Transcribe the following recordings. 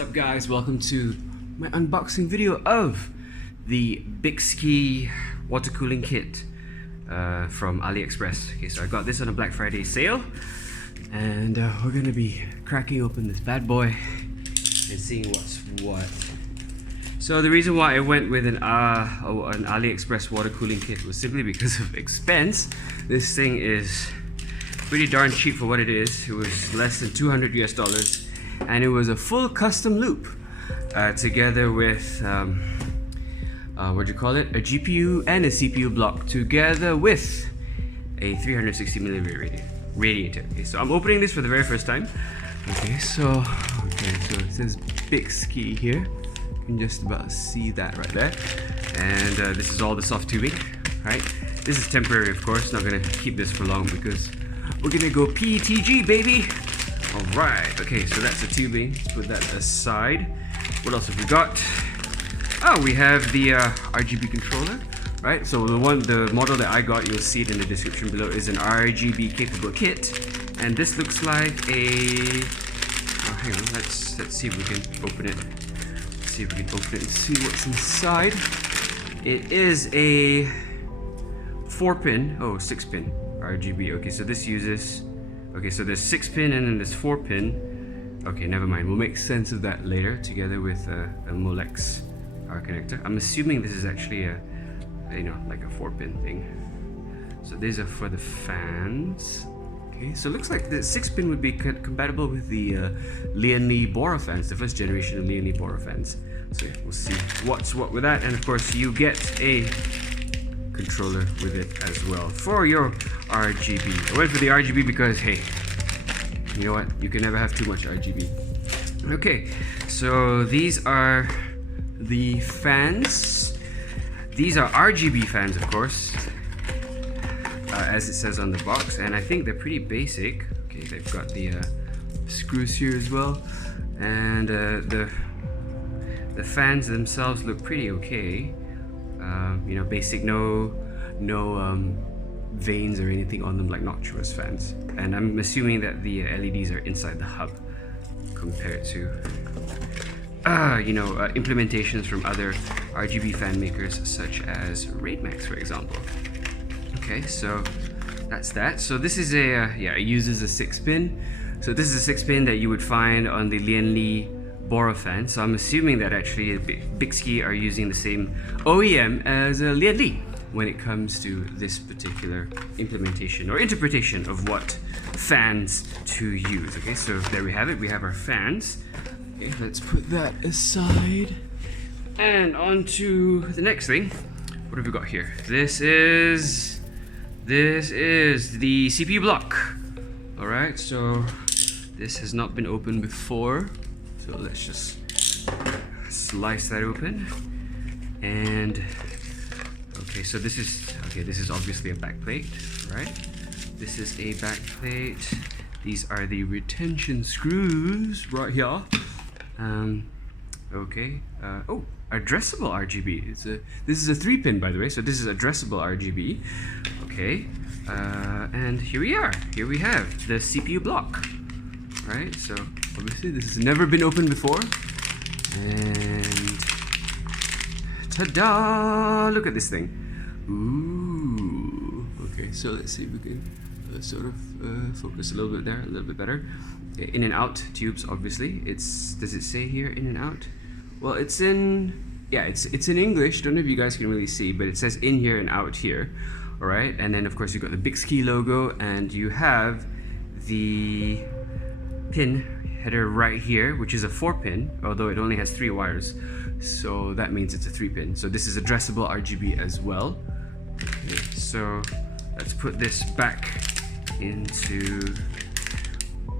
What's up guys, welcome to my unboxing video of the Bykski water cooling kit from AliExpress. Okay, so I got this on a Black Friday sale and we're gonna be cracking open this bad boy and seeing what's what. So the reason why I went with an AliExpress water cooling kit was simply because of expense. This thing is pretty darn cheap for what it is. It was less than $200 US, and it was a full custom loop together with what do you call it? A GPU and a CPU block together with a 360mm radiator. Okay, so I'm opening this for the very first time. Okay, so it says Bykski here. You can just about see that right there. And this is all the soft tubing, right? This is temporary, of course. Not gonna keep this for long because we're gonna go PTG, baby. All right. Okay, so that's the tubing. Let's put that aside. What else have we got? Oh, we have the RGB controller, right? So the model that I got, you'll see it in the description below, is an RGB capable kit, and this looks like a. Oh, hang on. Let's see if we can open it. Let's see if we can open it and see what's inside. It is a 6-pin RGB. Okay, so this uses. Okay, so there's 6-pin and then there's 4-pin. Okay, never mind. We'll make sense of that later together with a Molex power connector. I'm assuming this is actually a, like a 4-pin thing. So these are for the fans. Okay, so it looks like the 6-pin would be compatible with the Lian Bora fans, the first generation of Lian Bora fans. So yeah, we'll see what's what with that. And of course, you get a controller with it as well for your RGB. I went for the RGB because, hey, you know what? You can never have too much RGB. Okay, so these are the fans. These are RGB fans, of course, as it says on the box, and I think they're pretty basic. Okay, they've got the screws here as well, and the fans themselves look pretty okay. Basic, no vanes or anything on them like Nocturus fans. And I'm assuming that the LEDs are inside the hub compared to, implementations from other RGB fan makers such as Raidmax, for example. Okay, so that's that. So this is it uses a 6-pin. So this is a 6-pin that you would find on the Lian Bora fan. So I'm assuming that actually Bykski are using the same OEM as Lian when it comes to this particular implementation or interpretation of what fans to use. Okay, so there we have it. We have our fans. Okay, let's put that aside. And on to the next thing. What have we got here? This is the CPU block. All right, so this has not been opened before. So let's just slice that open, and okay, so this is obviously a back plate, right? This is a back plate. These are the retention screws right here. Okay. Oh, addressable RGB. This is a 3-pin, by the way. So this is addressable RGB. Okay. And here we are. Here we have the CPU block. Right, so obviously this has never been opened before, and ta-da! Look at this thing. Ooh. Okay, so let's see if we can sort of focus a little bit there, a little bit better. Okay, in and out tubes, obviously. Does it say here in and out? Well, it's in English. Don't know if you guys can really see, but it says in here and out here. All right, and then of course you got the Bykski logo, and you have the pin header right here, which is a 4-pin, although it only has 3 wires, so that means it's a 3-pin. So this is addressable RGB as well. Okay, so let's put this back into.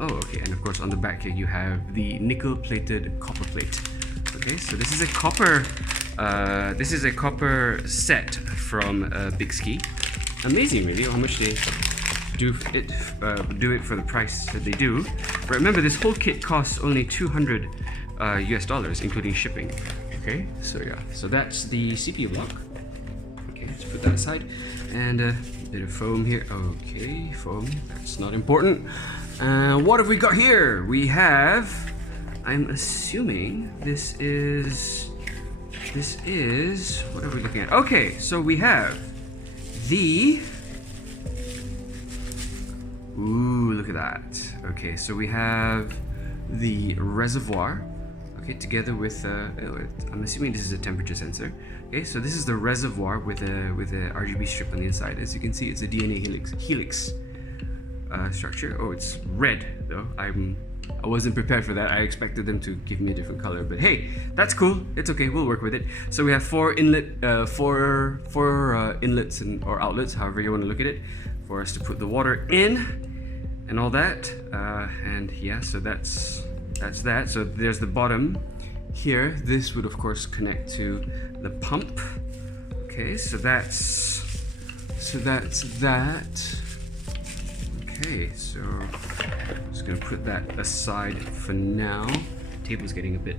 Oh, okay, and of course on the back here you have the nickel-plated copper plate. Okay, so this is a copper. This is a copper set from Bykski. Amazing, really, how much they do it for the price that they do. But remember, this whole kit costs only $200 US, including shipping. Okay, so yeah, so that's the CPU block. Okay, let's put that aside, and a bit of foam here. Okay, foam, that's not important. What have we got here? We have I'm assuming this is, what are we looking at? Okay, so we have the, ooh, look at that. Okay, so we have the reservoir, okay, together with, I'm assuming this is a temperature sensor. Okay, so this is the reservoir with a RGB strip on the inside. As you can see, it's a DNA helix structure. Oh, it's red though. I wasn't prepared for that. I expected them to give me a different color, but hey, that's cool. It's okay. We'll work with it. So we have four inlets and or outlets, however you want to look at it, for us to put the water in and all that. And yeah, so that's that. So there's the bottom here. This would of course connect to the pump. Okay, so that's that. Okay, so I'm just gonna put that aside for now. Table's getting a bit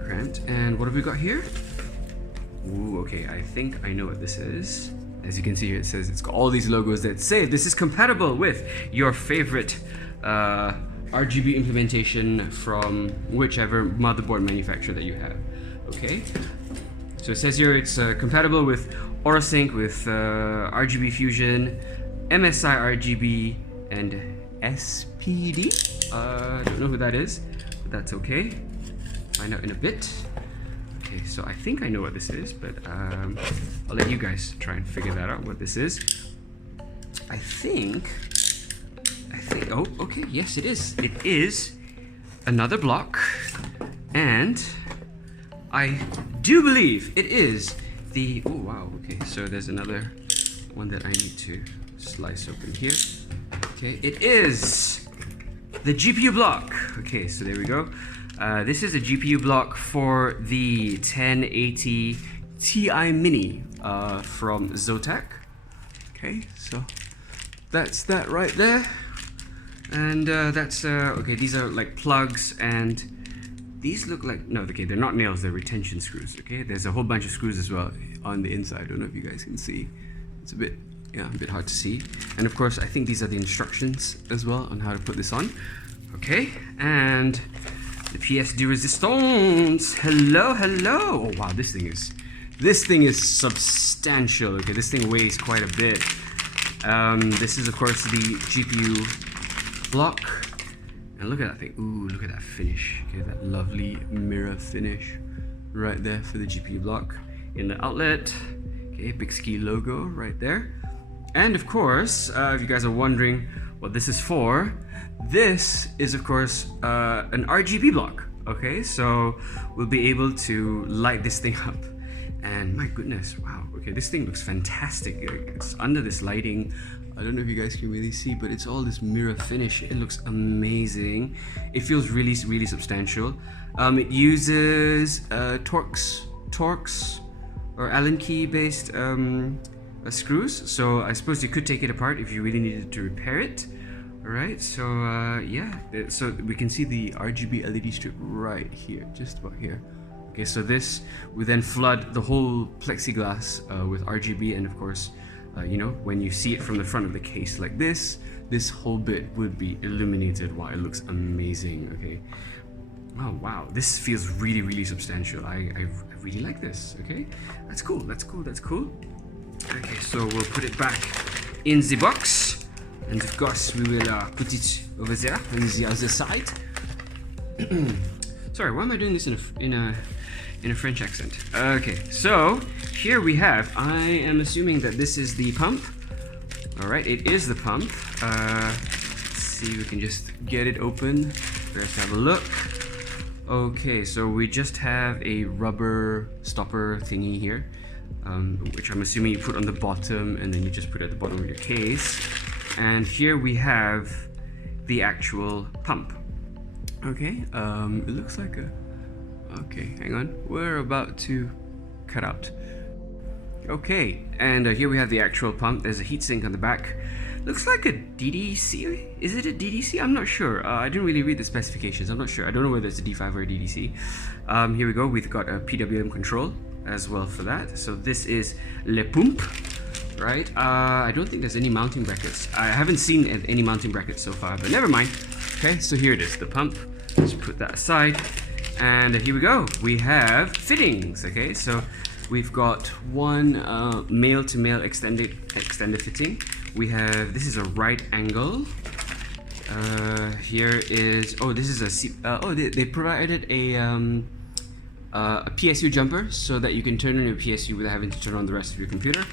cramped. And what have we got here? Ooh, okay, I think I know what this is. As you can see here, it says it's got all these logos that say this is compatible with your favorite RGB implementation from whichever motherboard manufacturer that you have. Okay, so it says here it's compatible with AuraSync, with RGB Fusion, MSI RGB, and SPD. I don't know who that is, but that's okay. Find out in a bit. Okay, so I think I know what this is, but I'll let you guys try and figure that out, what this is. I think, oh, okay, yes it is. It is another block, and I do believe it is the, oh wow, okay, so there's another one that I need to slice open here. Okay, it is the GPU block. Okay, so there we go. This is a GPU block for the 1080 Ti Mini from Zotac. Okay, so that's that right there. And that's, okay, these are like plugs, and these look like, no, okay, they're not nails, they're retention screws, okay? There's a whole bunch of screws as well on the inside. I don't know if you guys can see. It's a bit, yeah, a bit hard to see. And of course, I think these are the instructions as well on how to put this on. Okay, and the pièce de résistance. Hello, hello. Oh wow, this thing is substantial. Okay, this thing weighs quite a bit. This is of course the GPU block. And look at that thing. Ooh, look at that finish. Okay, that lovely mirror finish right there for the GPU block. In the outlet, okay, Bykski logo right there. And of course, if you guys are wondering what this is for, this is of course an RGB block. Okay, so we'll be able to light this thing up. And my goodness, wow, okay, this thing looks fantastic. It's under this lighting. I don't know if you guys can really see, but it's all this mirror finish. It looks amazing. It feels really, really substantial. It uses Torx or Allen key based screws. So I suppose you could take it apart if you really needed to repair it. All right, so yeah, so we can see the RGB LED strip right here, just about here. Okay, so this would then flood the whole plexiglass with RGB, and of course, you know, when you see it from the front of the case like this whole bit would be illuminated. Wow, it looks amazing. Okay. Oh wow, this feels really, really substantial. I really like this. Okay, that's cool. That's cool. That's cool. Okay, so we'll put it back in the box, and of course we will put it over there on the other side. Sorry, why am I doing this in a French accent? Okay, so here we have, I am assuming that this is the pump. All right, it is the pump. Let's see if we can just get it open. Let's have a look. Okay, so we just have a rubber stopper thingy here, which I'm assuming you put on the bottom, and then you just put it at the bottom of your case. And here we have the actual pump. Okay, it looks like a, okay, hang on, we're about to cut out. Okay, and here we have the actual pump. There's a heatsink on the back. Looks like a DDC. Is it a DDC? I'm not sure. I didn't really read the specifications. I'm not sure. I don't know whether it's a D5 or a DDC. Here we go. We've got a PWM control as well for that. So this is Le Pump, right? I don't think there's any mounting brackets. I haven't seen any mounting brackets so far, but never mind. Okay, so here it is, the pump. Let's put that aside. And here we go. We have fittings. Okay, so we've got one male-to-male extended fitting. We have, this is a right angle. Here is, oh, this is a they provided a PSU jumper so that you can turn on your PSU without having to turn on the rest of your computer.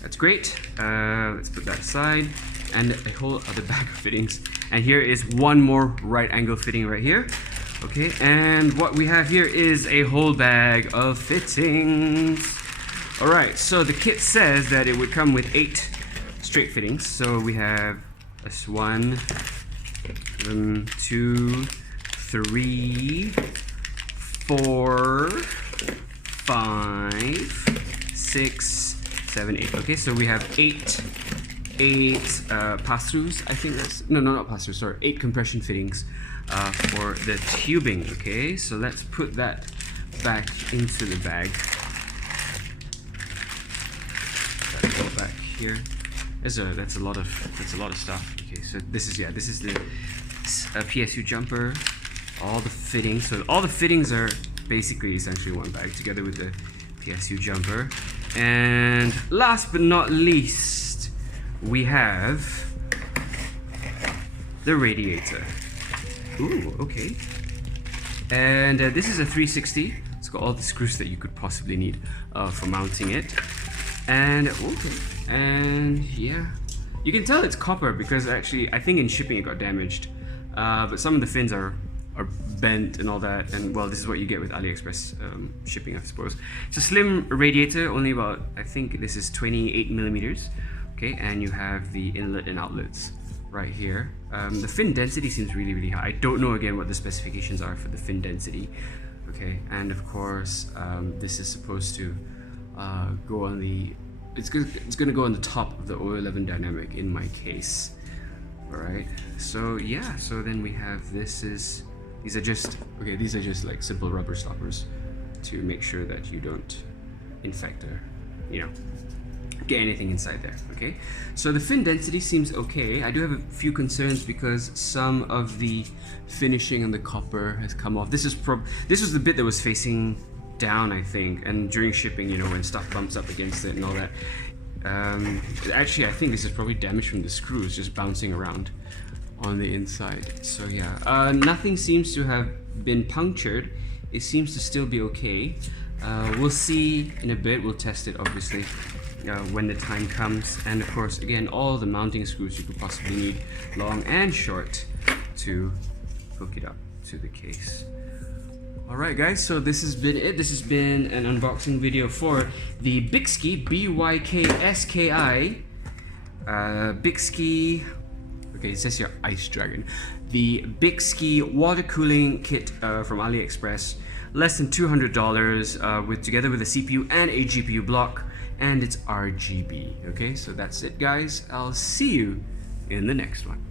That's great. Let's put that aside. And a whole other bag of fittings. And here is one more right angle fitting right here. Okay, and what we have here is a whole bag of fittings. Alright, so the kit says that it would come with 8 straight fittings. So we have this 1, 2, 3, 4, 5, 6, 7, 8. Okay, so we have 8 pass-throughs. I think that's not pass-throughs. Sorry, 8 compression fittings for the tubing. Okay, so let's put that back into the bag. Go back here. That's a lot of stuff. Okay, so this is the PSU jumper. All the fittings. So all the fittings are basically essentially one bag together with the PSU jumper. And last but not least, we have the radiator. Ooh, okay. And this is a 360. It's got all the screws that you could possibly need for mounting it. And okay, and yeah, you can tell it's copper because actually I think in shipping it got damaged. But some of the fins are bent and all that, and well, this is what you get with AliExpress shipping, I suppose. It's a slim radiator, only about, I think this is 28 millimeters. Okay, and you have the inlet and outlets right here. The fin density seems really high. I don't know again what the specifications are for the fin density. Okay, and of course this is supposed to go on the, it's gonna go on the top of the 011 dynamic in my case. Alright, so yeah, so then we have these are just like simple rubber stoppers to make sure that you don't infect or, you know, get anything inside there. Okay, so the fin density seems okay. I do have a few concerns because some of the finishing on the copper has come off. This was the bit that was facing down, I think, and during shipping, you know, when stuff bumps up against it and all that. Actually, I think this is probably damage from the screws just bouncing around on the inside. So yeah, nothing seems to have been punctured. It seems to still be okay. We'll see in a bit. We'll test it obviously when the time comes. And of course, again, all the mounting screws you could possibly need, long and short, to hook it up to the case. Alright guys, so this has been it. This has been an unboxing video for the Bykski, B-Y-K-S-K-I, Bykski, okay, it says here Ice Dragon, the Bykski water cooling kit from AliExpress, less than $200, together with a CPU and a GPU block, and it's RGB. Okay, so that's it guys. I'll see you in the next one.